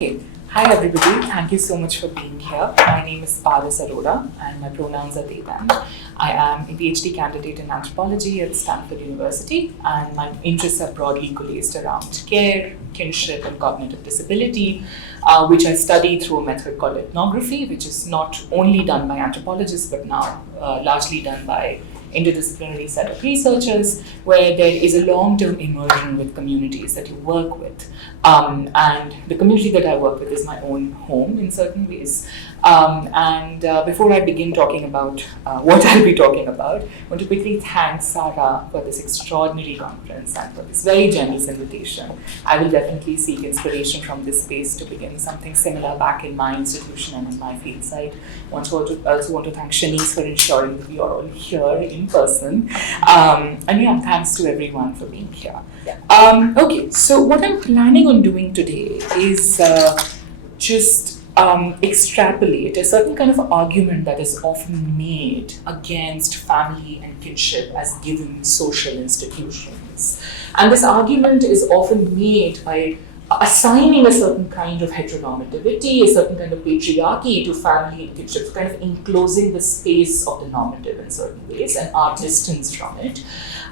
Okay. Hi everybody, thank you so much for being here. My name is Arora and my pronouns are they them. I am a PhD candidate in anthropology at Stanford University, and my interests are broadly coalesced around care, kinship and cognitive disability, which I study through a method called ethnography, which is not only done by anthropologists but now largely done by interdisciplinary set of researchers, where there is a long-term immersion with communities that you work with. And the community that I work with is my own home in certain ways. Before I begin talking about what I'll be talking about, I want to quickly thank Sarah for this extraordinary conference and for this very generous invitation. I will definitely seek inspiration from this space to begin something similar back in my institution and in my field site. I also want to thank Shanice for ensuring that we are all here in person. Thanks to everyone for being here. Okay, so what I'm planning on doing today is just extrapolate a certain kind of argument that is often made against family and kinship as given social institutions. And this argument is often made by assigning a certain kind of heteronormativity, a certain kind of patriarchy to family and kinship, kind of enclosing the space of the normative in certain ways and our distance from it.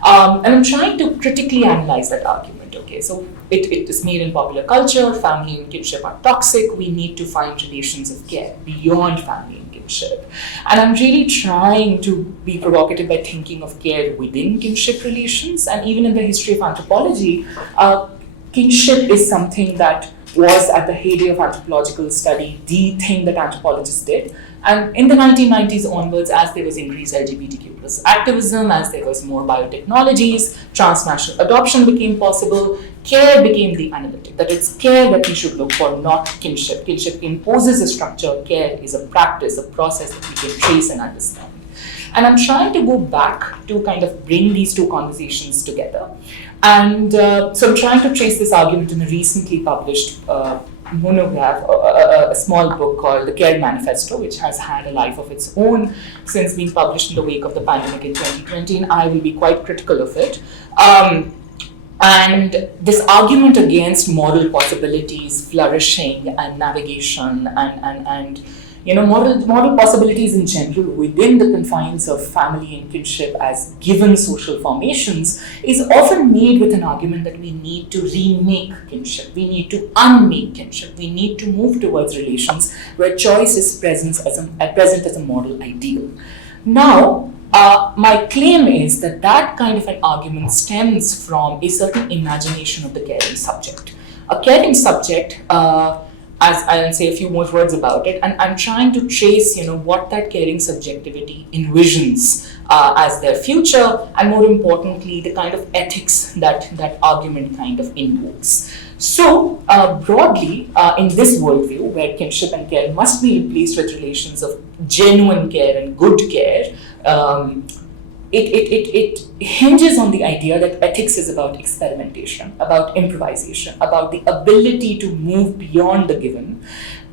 And I'm trying to critically analyze that argument. Okay, so it is made in popular culture, family and kinship are toxic, we need to find relations of care beyond family and kinship. And I'm really trying to be provocative by thinking of care within kinship relations, and even in the history of anthropology, kinship is something that was at the heyday of anthropological study, the thing that anthropologists did. And in the 1990s onwards, as there was increased LGBTQ plus activism, as there was more biotechnologies, transnational adoption became possible, care became the analytic, that it's care that we should look for, not kinship. Kinship imposes a structure, care is a practice, a process that we can trace and understand. And I'm trying to go back to kind of bring these two conversations together. And so I'm trying to trace this argument in a recently published monograph, a small book called the Care Manifesto, which has had a life of its own since being published in the wake of the pandemic in 2020, and I will be quite critical of it. And this argument against moral possibilities, flourishing and navigation and moral possibilities in general within the confines of family and kinship as given social formations is often made with an argument that we need to remake kinship, we need to unmake kinship, we need to move towards relations where choice is present as a moral ideal. Now, my claim is that that kind of an argument stems from a certain imagination of the caring subject. A caring subject, as I'll say a few more words about it, and I'm trying to trace, what that caring subjectivity envisions as their future, and more importantly, the kind of ethics that argument kind of invokes. So, broadly, in this worldview, where kinship and care must be replaced with relations of genuine care and good care, it hinges on the idea that ethics is about experimentation, about improvisation, about the ability to move beyond the given.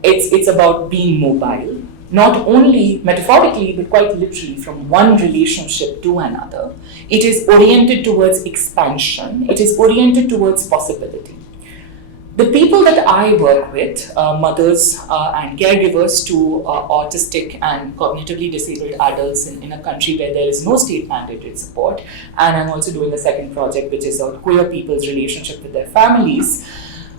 It's about being mobile, not only metaphorically, but quite literally from one relationship to another. It is oriented towards expansion. It is oriented towards possibility. The people that I work with, mothers and caregivers to autistic and cognitively disabled adults in a country where there is no state mandated support, and I'm also doing a second project which is on queer people's relationship with their families,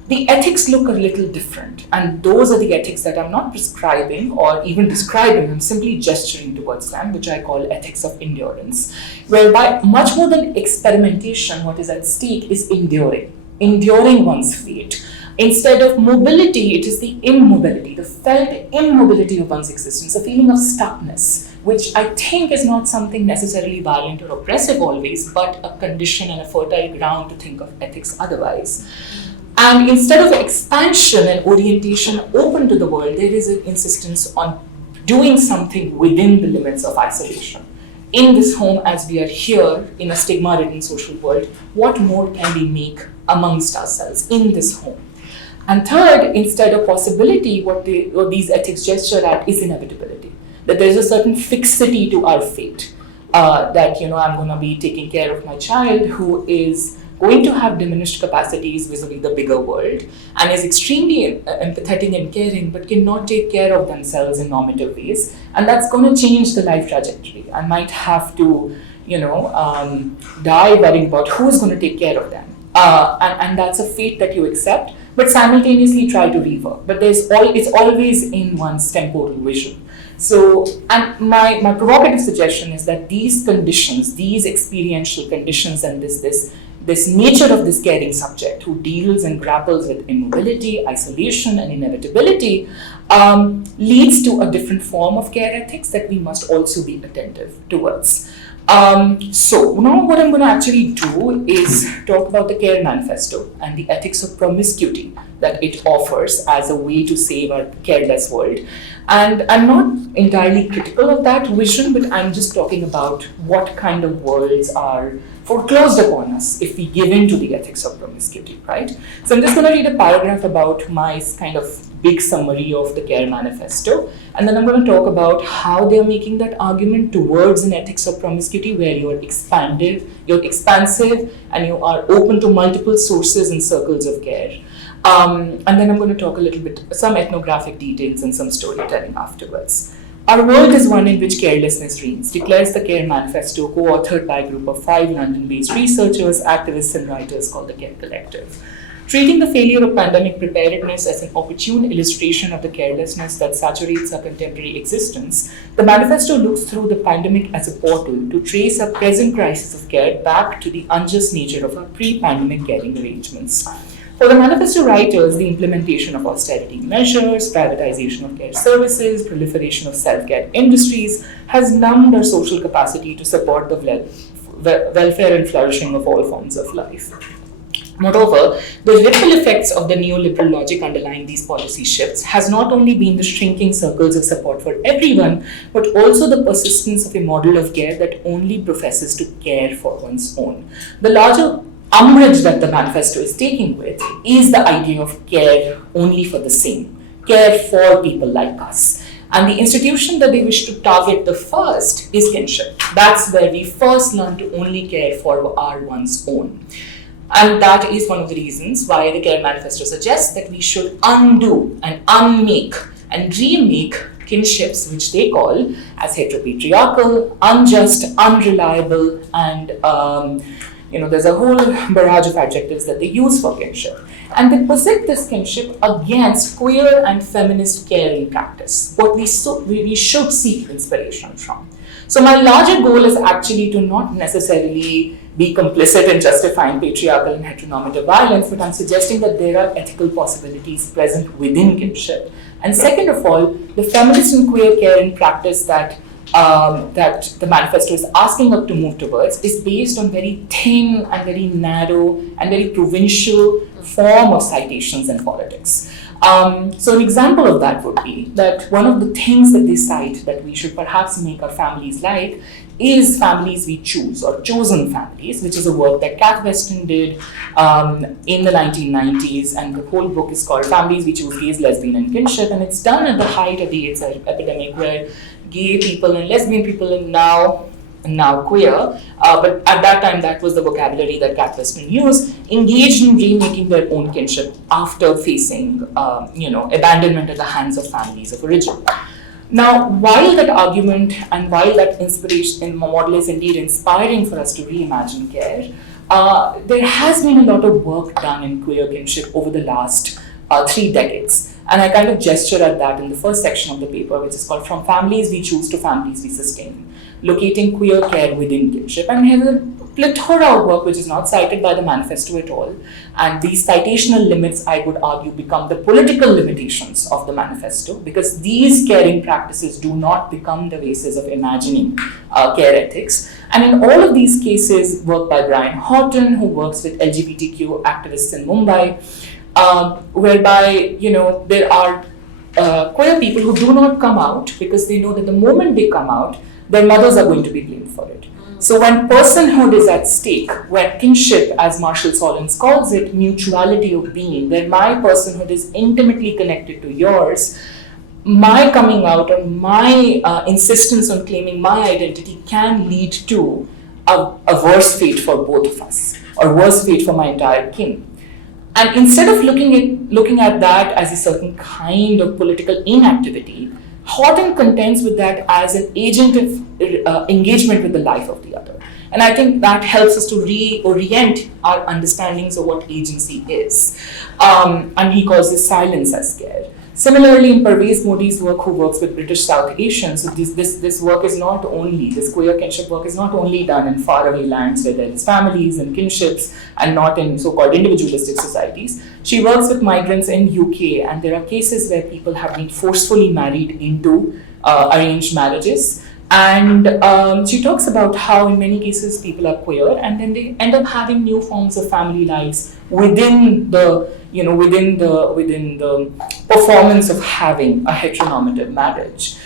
the ethics look a little different. And those are the ethics that I'm not prescribing or even describing, I'm simply gesturing towards them, which I call ethics of endurance, whereby much more than experimentation, what is at stake is enduring one's fate. Instead of mobility, it is the immobility, the felt immobility of one's existence, a feeling of stuckness, which I think is not something necessarily violent or oppressive always, but a condition and a fertile ground to think of ethics otherwise. And instead of expansion and orientation open to the world, there is an insistence on doing something within the limits of isolation. In this home, as we are here in a stigma-ridden social world, what more can we make amongst ourselves in this home? And third, instead of possibility, what these ethics gesture at is inevitability. That there's a certain fixity to our fate. That I'm going to be taking care of my child who is going to have diminished capacities vis-a-vis the bigger world and is extremely empathetic and caring but cannot take care of themselves in normative ways. And that's going to change the life trajectory and might have to, die worrying about who's going to take care of them. And that's a fate that you accept, but simultaneously try to rework. But it's always in one's temporal vision. So, and my provocative suggestion is that these conditions, these experiential conditions, and this nature of this caring subject who deals and grapples with immobility, isolation, and inevitability leads to a different form of care ethics that we must also be attentive towards. So now what I'm going to actually do is talk about the Care Manifesto and the ethics of promiscuity that it offers as a way to save our careless world. And I'm not entirely critical of that vision, but I'm just talking about what kind of worlds are foreclosed upon us if we give in to the ethics of promiscuity, right? So I'm just going to read a paragraph about my kind of big summary of the Care Manifesto, and then I'm going to talk about how they're making that argument towards an ethics of promiscuity where you're expansive, and you are open to multiple sources and circles of care. And then I'm going to talk a little bit, some ethnographic details and some storytelling afterwards. Our world is one in which carelessness reigns, declares the Care Manifesto, co-authored by a group of 5 London-based researchers, activists, and writers called the Care Collective. Treating the failure of pandemic preparedness as an opportune illustration of the carelessness that saturates our contemporary existence, the manifesto looks through the pandemic as a portal to trace our present crisis of care back to the unjust nature of our pre-pandemic caring arrangements. For the manifesto writers, the implementation of austerity measures, privatization of care services, proliferation of self-care industries has numbed our social capacity to support the welfare and flourishing of all forms of life. Moreover, the ripple effects of the neoliberal logic underlying these policy shifts has not only been the shrinking circles of support for everyone, but also the persistence of a model of care that only professes to care for one's own. The larger umbrage that the manifesto is taking with is the idea of care only for the same, care for people like us. And the institution that they wish to target the first is kinship. That's where we first learn to only care for our one's own. And that is one of the reasons why the Care Manifesto suggests that we should undo and unmake and remake kinships, which they call as hetero-patriarchal, unjust, unreliable, and there's a whole barrage of adjectives that they use for kinship. And they posit this kinship against queer and feminist caring practice, what we should seek inspiration from. So my larger goal is actually to not necessarily be complicit in justifying patriarchal and heteronormative violence, but I'm suggesting that there are ethical possibilities present within kinship. And second of all, the feminist and queer caring practice that the manifesto is asking us to move towards is based on very thin and very narrow and very provincial form of citations and politics. So an example of that would be that one of the things that they cite that we should perhaps make our families like is Families We Choose, or Chosen Families, which is a work that Kath Weston did in the 1990s, and the whole book is called Families We Choose, Gays, Lesbian, and Kinship, and it's done at the height of the AIDS epidemic where gay people and lesbian people and now queer, but at that time that was the vocabulary that Kath Weston used, engaged in remaking their own kinship after facing abandonment at the hands of families of origin. Now, while that argument and while that inspiration model is indeed inspiring for us to reimagine care, there has been a lot of work done in queer kinship over the last 3 decades. And I kind of gesture at that in the first section of the paper, which is called From Families We Choose to Families We Sustain, Locating Queer Care Within Kinship. And here's a plethora of work which is not cited by the manifesto at all. And these citational limits, I would argue, become the political limitations of the manifesto, because these caring practices do not become the basis of imagining care ethics. And in all of these cases, work by Brian Horton, who works with LGBTQ activists in Mumbai, whereby there are queer people who do not come out because they know that the moment they come out, their mothers are going to be blamed for it. So when personhood is at stake, where kinship, as Marshall Solins calls it, mutuality of being, where my personhood is intimately connected to yours, my coming out or my insistence on claiming my identity can lead to a worse fate for both of us. or worse fate for my entire kin. And instead of looking at that as a certain kind of political inactivity, Horton contends with that as an agent of engagement with the life of the other. And I think that helps us to reorient our understandings of what agency is. And he calls this silence as care. Similarly, in Parvez Modi's work, who works with British South Asians, so this work is not only, this queer kinship work is not only done in faraway lands where there is families and kinships and not in so-called individualistic societies. She works with migrants in UK, and there are cases where people have been forcefully married into arranged marriages. And she talks about how in many cases people are queer and then they end up having new forms of family lives within the performance of having a heteronormative marriage.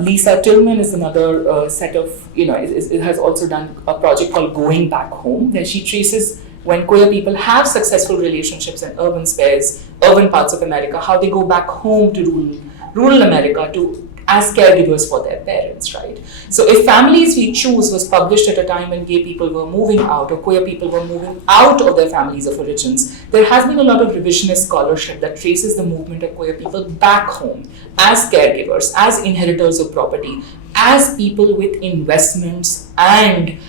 Lisa Tillman is another set of, it has also done a project called Going Back Home, where she traces when queer people have successful relationships in urban spheres, urban parts of America, how they go back home to rural America as caregivers for their parents, right? So If Families We Choose was published at a time when gay people were moving out or queer people were moving out of their families of origins, there has been a lot of revisionist scholarship that traces the movement of queer people back home as caregivers, as inheritors of property, as people with investments and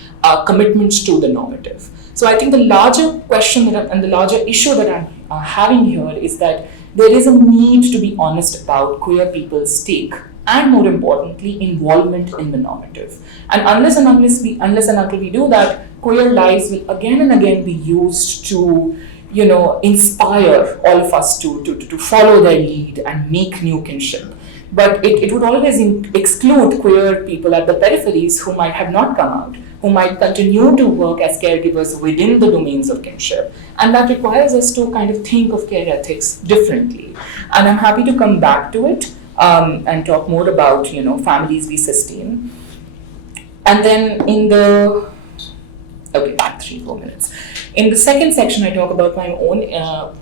commitments to the normative. So I think the larger question and the larger issue that I'm having here is that there is a need to be honest about queer people's stake and, more importantly, involvement in the normative. And unless and until we do that, queer lives will again and again be used to, inspire all of us to follow their lead and make new kinship. But it would always exclude queer people at the peripheries who might have not come out, who might continue to work as caregivers within the domains of kinship. And that requires us to kind of think of care ethics differently. And I'm happy to come back to it and talk more about, families we sustain. And then in the, 3-4 minutes. In the second section, I talk about my own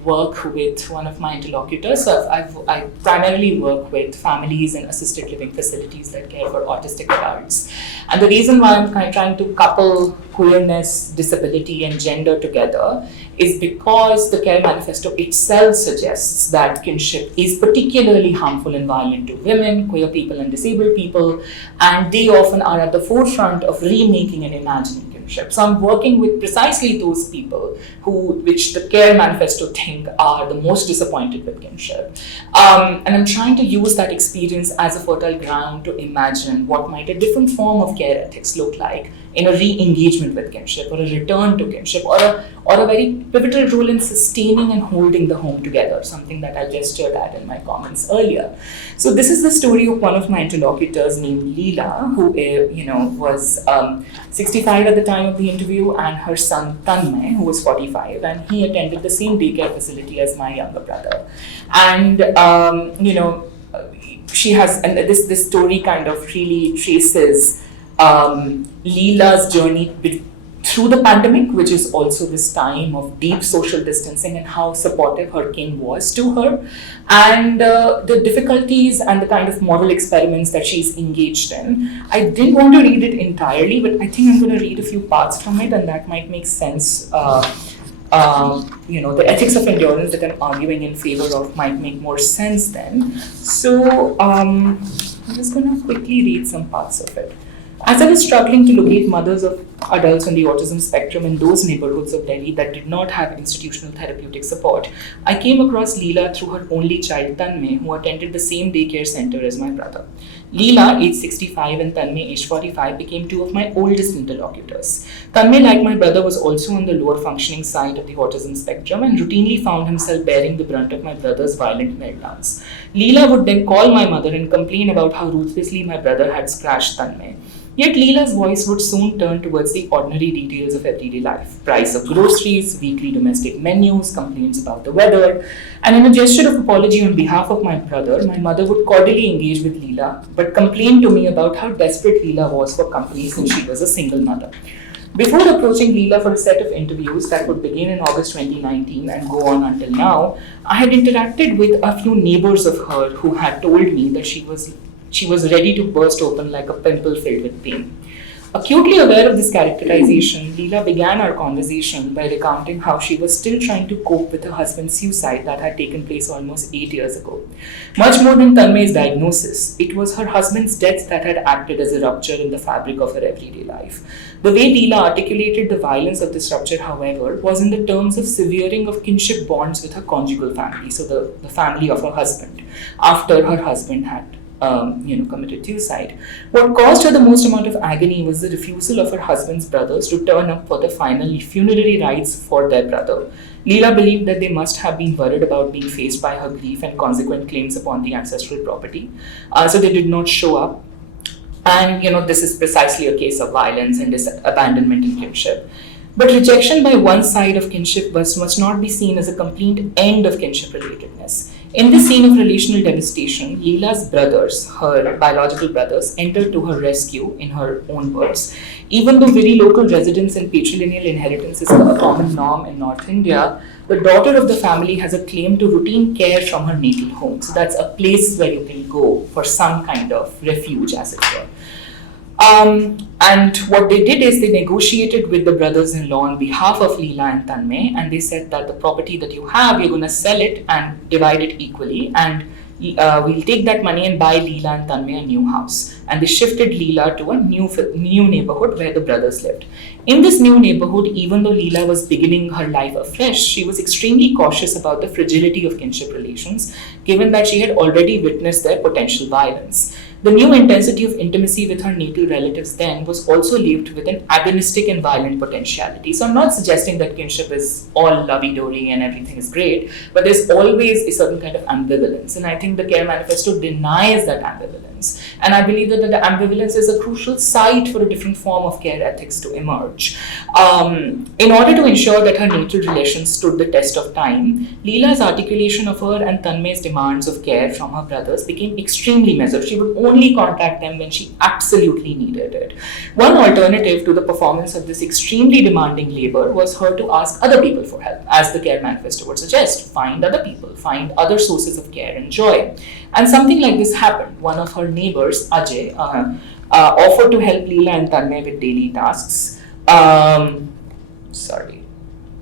work with one of my interlocutors. So I primarily work with families in assisted living facilities that care for autistic adults. And the reason why I'm kind of trying to couple queerness, disability, and gender together is because the Care Manifesto itself suggests that kinship is particularly harmful and violent to women, queer people, and disabled people, and they often are at the forefront of remaking and imagining kinship. So I'm working with precisely those people which the Care Manifesto think are the most disappointed with kinship. And I'm trying to use that experience as a fertile ground to imagine what might a different form of care ethics look like in a re-engagement with kinship, or a return to kinship, or a very pivotal role in sustaining and holding the home together, something that I gestured at in my comments earlier. So this is the story of one of my interlocutors named Leela, who was 65 at the time of the interview, and her son Tanmay, who was 45, and he attended the same daycare facility as my younger brother. And she has, and this story kind of really traces Leela's journey through the pandemic, which is also this time of deep social distancing, and how supportive her kin was to her, and the difficulties and the kind of moral experiments that she's engaged in. I didn't want to read it entirely, but I think I'm going to read a few parts from it, and that might make sense. The ethics of endurance that I'm arguing in favor of might make more sense then. So I'm just going to quickly read some parts of it. As I was struggling to locate mothers of adults on the autism spectrum in those neighborhoods of Delhi that did not have institutional therapeutic support, I came across Leela through her only child Tanmay, who attended the same daycare center as my brother. Leela, age 65, and Tanmay, age 45, became two of my oldest interlocutors. Tanmay, like my brother, was also on the lower functioning side of the autism spectrum and routinely found himself bearing the brunt of my brother's violent meltdowns. Leela would then call my mother and complain about how ruthlessly my brother had scratched Tanmay. Yet Leela's voice would soon turn towards the ordinary details of everyday life: price of groceries, weekly domestic menus, complaints about the weather. And in a gesture of apology on behalf of my brother, my mother would cordially engage with Leela, but complain to me about how desperate Leela was for company since she was a single mother. Before approaching Leela for a set of interviews that would begin in August 2019 and go on until now, I had interacted with a few neighbors of her who had told me that she was ready to burst open like a pimple filled with pain. Acutely aware of this characterization, Leela began our conversation by recounting how she was still trying to cope with her husband's suicide that had taken place almost 8 years ago. Much more than Tanmay's diagnosis, it was her husband's death that had acted as a rupture in the fabric of her everyday life. The way Leela articulated the violence of this rupture, however, was in the terms of severing of kinship bonds with her conjugal family, so the family of her husband, after her husband had committed suicide. What caused her the most amount of agony was the refusal of her husband's brothers to turn up for the final funerary rites for their brother. Leela believed that they must have been worried about being faced by her grief and consequent claims upon the ancestral property, so they did not show up. And this is precisely a case of violence and abandonment in kinship. But rejection by one side of kinship must not be seen as a complete end of kinship relatedness. In this scene of relational devastation, Leela's brothers, her biological brothers, entered to her rescue, in her own words. Even though very local residence and patrilineal inheritance is a common norm in North India, the daughter of the family has a claim to routine care from her natal home. So that's a place where you can go for some kind of refuge, as it were. And what they did is they negotiated with the brothers-in-law on behalf of Leela and Tanmay, and they said that the property that you have, you're going to sell it and divide it equally, and we'll take that money and buy Leela and Tanmay a new house. And they shifted Leela to a new neighborhood where the brothers lived. In this new neighborhood, even though Leela was beginning her life afresh, she was extremely cautious about the fragility of kinship relations, given that she had already witnessed their potential violence. The new intensity of intimacy with her natal relatives then was also linked with an agonistic and violent potentiality. So I'm not suggesting that kinship is all lovey-dovey and everything is great, but there's always a certain kind of ambivalence. And I think the Care Manifesto denies that ambivalence. And I believe that the ambivalence is a crucial site for a different form of care ethics to emerge. In order to ensure that her natal relations stood the test of time, Leela's articulation of her and Tanmay's demands of care from her brothers became extremely measured. She would only contact them when she absolutely needed it. One alternative to the performance of this extremely demanding labor was her to ask other people for help, as the Care Manifesto would suggest. Find other people, find other sources of care and joy. And something like this happened. One of her neighbors, Ajay, offered to help Leela and Tanmay with daily tasks. Sorry,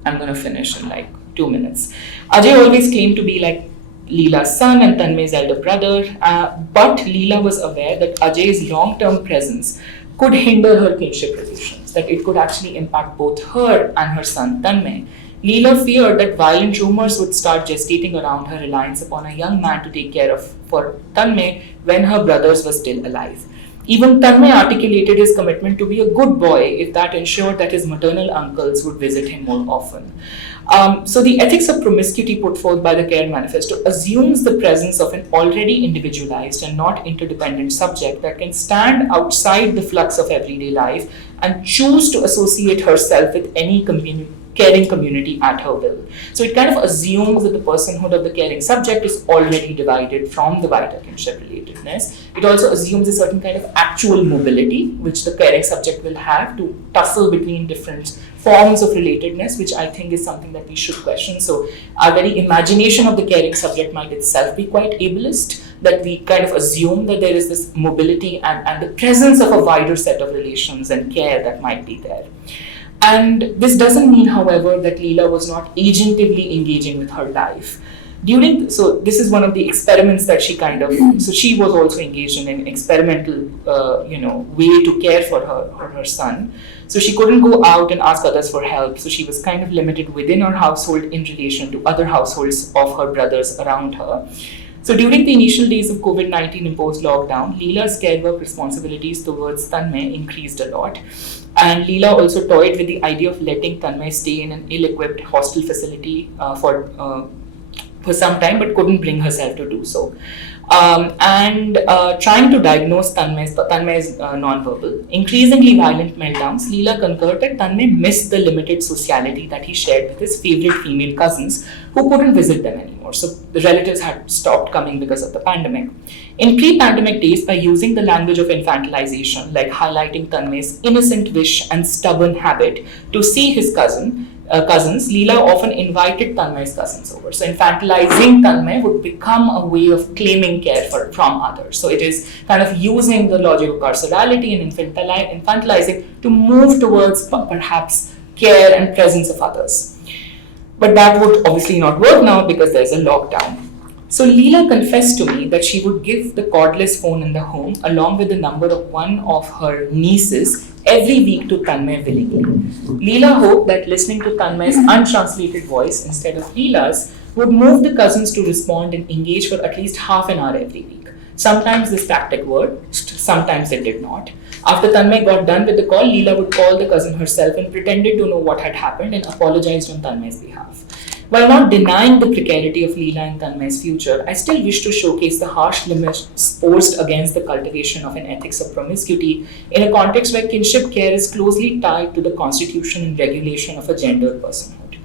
I'm going to finish in like 2 minutes. Ajay always claimed to be like Leela's son and Tanmay's elder brother, but Leela was aware that Ajay's long-term presence could hinder her kinship relations, that it could actually impact both her and her son Tanmay. Leela feared that violent rumors would start gestating around her reliance upon a young man to take care of for Tanmay when her brothers were still alive. Even Tanmay articulated his commitment to be a good boy if that ensured that his maternal uncles would visit him more often. So the ethics of promiscuity put forth by the Care Manifesto assumes the presence of an already individualized and not interdependent subject that can stand outside the flux of everyday life and choose to associate herself with any caring community at her will. So it kind of assumes that the personhood of the caring subject is already divided from the wider kinship relatedness. It also assumes a certain kind of actual mobility, which the caring subject will have to tussle between different forms of relatedness, which I think is something that we should question. So our very imagination of the caring subject might itself be quite ableist, that we kind of assume that there is this mobility and the presence of a wider set of relations and care that might be there. And this doesn't mean, however, that Leela was not agentively engaging with her life. So this is one of the experiments that so she was also engaged in an experimental, way to care for her son. So she couldn't go out and ask others for help. So she was kind of limited within her household in relation to other households of her brothers around her. So during the initial days of COVID-19 imposed lockdown, Leela's care work responsibilities towards Tanmay increased a lot. And Leela also toyed with the idea of letting Tanmay stay in an ill-equipped hostel facility for some time, but couldn't bring herself to do so. Trying to diagnose Tanmay's nonverbal, increasingly violent meltdowns, Leela concurred that Tanmay missed the limited sociality that he shared with his favorite female cousins who couldn't visit them anymore. So the relatives had stopped coming because of the pandemic. In pre-pandemic days, by using the language of infantilization, like highlighting Tanmay's innocent wish and stubborn habit to see his cousin, cousins, Leela often invited Tanmay's cousins over. So infantilizing Tanmay would become a way of claiming care from others. So it is kind of using the logic of carcerality and infantilizing to move towards perhaps care and presence of others. But that would obviously not work now because there's a lockdown. So Leela confessed to me that she would give the cordless phone in the home along with the number of one of her nieces every week to Tanmay willingly. Leela hoped that listening to Tanmay's untranslated voice instead of Leela's would move the cousins to respond and engage for at least half an hour every week. Sometimes this tactic worked, sometimes it did not. After Tanmay got done with the call, Leela would call the cousin herself and pretended to know what had happened and apologized on Tanmay's behalf. While not denying the precarity of Leela and Tanmay's future, I still wish to showcase the harsh limits posed against the cultivation of an ethics of promiscuity in a context where kinship care is closely tied to the constitution and regulation of a gendered personhood.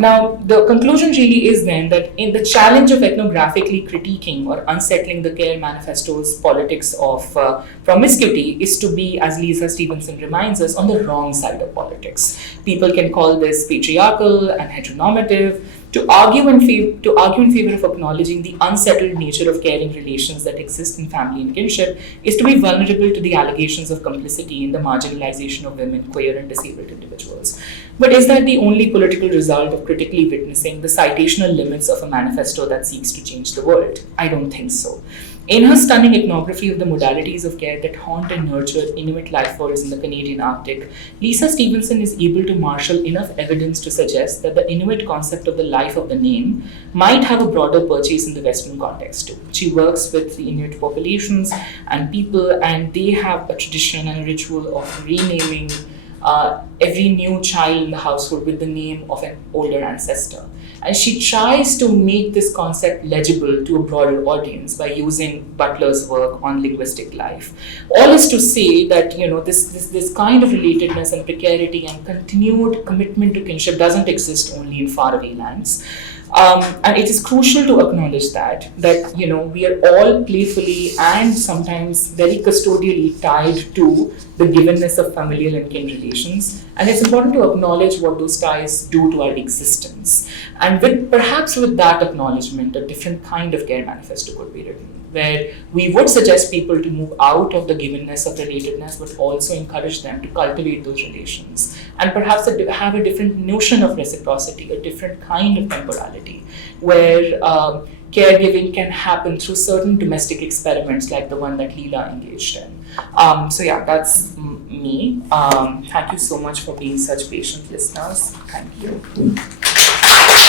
Now, the conclusion really is then that in the challenge of ethnographically critiquing or unsettling the Care Manifesto's politics of promiscuity is to be, as Lisa Stevenson reminds us, on the wrong side of politics. People can call this patriarchal and heteronormative. To argue in favor of acknowledging the unsettled nature of caring relations that exist in family and kinship is to be vulnerable to the allegations of complicity in the marginalization of women, queer, and disabled individuals. But is that the only political result of critically witnessing the citational limits of a manifesto that seeks to change the world? I don't think so. In her stunning ethnography of the modalities of care that haunt and nurture Inuit life forms in the Canadian Arctic, Lisa Stevenson is able to marshal enough evidence to suggest that the Inuit concept of the life of the name might have a broader purchase in the Western context too. She works with the Inuit populations and people, and they have a tradition and a ritual of renaming every new child in the household with the name of an older ancestor. And she tries to make this concept legible to a broader audience by using Butler's work on linguistic life. All is to say that this kind of relatedness and precarity and continued commitment to kinship doesn't exist only in faraway lands. And it is crucial to acknowledge that we are all playfully and sometimes very custodially tied to the givenness of familial and kin relations. And it's important to acknowledge what those ties do to our existence. And perhaps with that acknowledgement, a different kind of care manifesto could be written, where we would suggest people to move out of the givenness of relatedness, but also encourage them to cultivate those relations. And perhaps have a different notion of reciprocity, a different kind of temporality, where caregiving can happen through certain domestic experiments like the one that Leela engaged in. That's me. Thank you so much for being such patient listeners. Thank you.